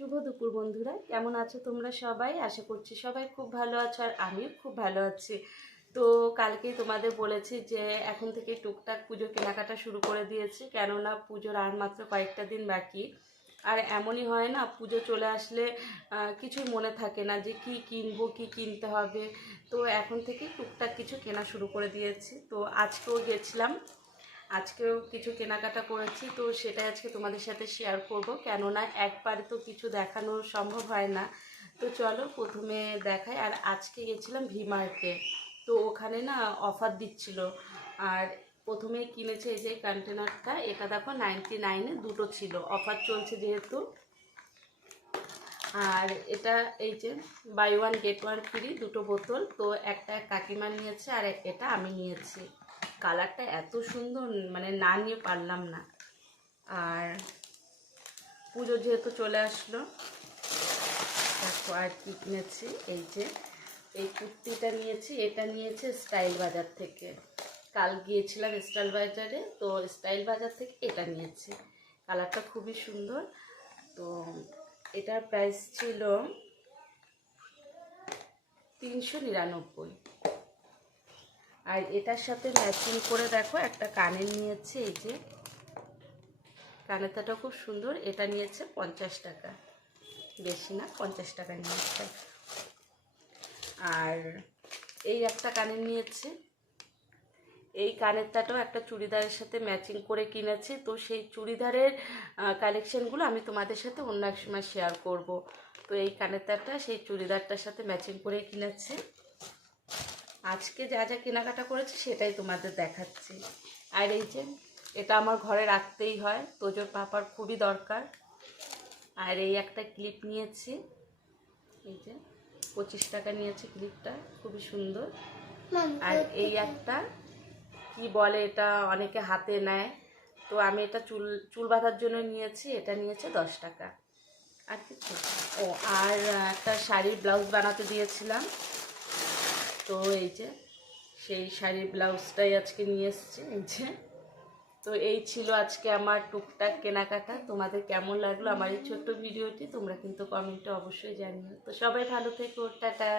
শুভ দুপুর বন্ধুরা। কেমন আছো তোমরা সবাই? আশা করছি সবাই খুব ভালো আছো আর আমিও খুব ভালো আছি। তো কালকেই তোমাদের বলেছি যে এখন থেকে টুকটাক পুজো কেনাকাটা শুরু করে দিয়েছি, কেননা পুজোর আর মাত্র কয়েকটা দিন বাকি। আর এমনই হয় না, পুজো চলে আসলে কিছুই মনে থাকে না যে কি কিনবো, কি কিনতে হবে। তো এখন থেকে টুকটাক কিছু কেনা শুরু করে দিয়েছি। তো আজকেও গেছিলাম আজকেও কিছু কেনাকাটা করেছি, তো সেটাই আজকে তোমাদের সাথে শেয়ার করব। কেননা একবারে তো কিছু দেখানো সম্ভব হয় না। তো চলো প্রথমে দেখাই, আর আজকে গেছিলাম ভিমার্টে তো ওখানে না অফার দিচ্ছিল। আর প্রথমে কিনেছে এই যে কন্টেনারটা এটা দেখো নাইনটি নাইনে দুটো ছিল অফার চলছে যেহেতু। আর এটা এই যে buy one get one free দুটো বোতল, তো একটা কাকিমা নিয়েছে আর এটা আমি নিয়েছি। কালারটা এত সুন্দর মানে না নিয়ে পারলাম না। আর পুজো যেহেতু চলে আসলো দেখো আর কি কিনেছি? এই যে, এই কুর্তিটা নিয়েছি, এটা নিয়েছে স্টাইল বাজার থেকে। কাল গিয়েছিলাম স্টাইল বাজারে, তো স্টাইল বাজার থেকে এটা নিয়েছি। কালারটা খুবই সুন্দর। তো এটার প্রাইস ছিল তিনশো নিরানব্বই। আর এটার সাথে ম্যাচিং করে দেখো, একটা কানের নিয়েছে এই যে। কানেরটাটা খুব সুন্দর, এটা নিয়েছে পঞ্চাশ টাকা। বেশি না, পঞ্চাশ টাকা নিয়েছে। আর এই একটা কানের নিয়েছে। এই কানেরটাটাও একটা চুড়িদারের সাথে ম্যাচিং করে কিনেছি। তো সেই চুড়িদারের কালেকশানগুলো আমি তোমাদের সাথে অন্য এক সময় শেয়ার করব। তো এই কানেরটাটা সেই চুড়িদারটার সাথে ম্যাচিং করে কিনেছি। আজকে যা যা কেনাকাটা করেছি সেটাই তোমাদের দেখাচ্ছি। আর এই যে এটা আমার ঘরে রাখতেই হয় তোজোর পাপার খুবই দরকার। আর এই একটা ক্লিপ নিয়েছি। এই যে পঁচিশ টাকা নিয়েছি ক্লিপটা খুবই সুন্দর। আর এই একটা কি বলে এটা অনেকে হাতে নেয়। তো আমি এটা চুল চুল বাঁধার জন্য নিয়েছি এটা নিয়েছে দশ টাকা। আর কিছু? ও আর একটা শাড়ির ব্লাউজ বানাতে দিয়েছিলাম। তো এই যে, সেই শাড়ির ব্লাউজটাই আজকে নিয়ে এসছি, এই যে। তো এই ছিল আজকে আমার টুকটাক কেনাকাটা। তোমাদের কেমন লাগল আমার এই ছোট্ট ভিডিওটি, তোমরা কিন্তু কমেন্টে অবশ্যই জানিও। তো সবাই ভালো থেকো, টাটা।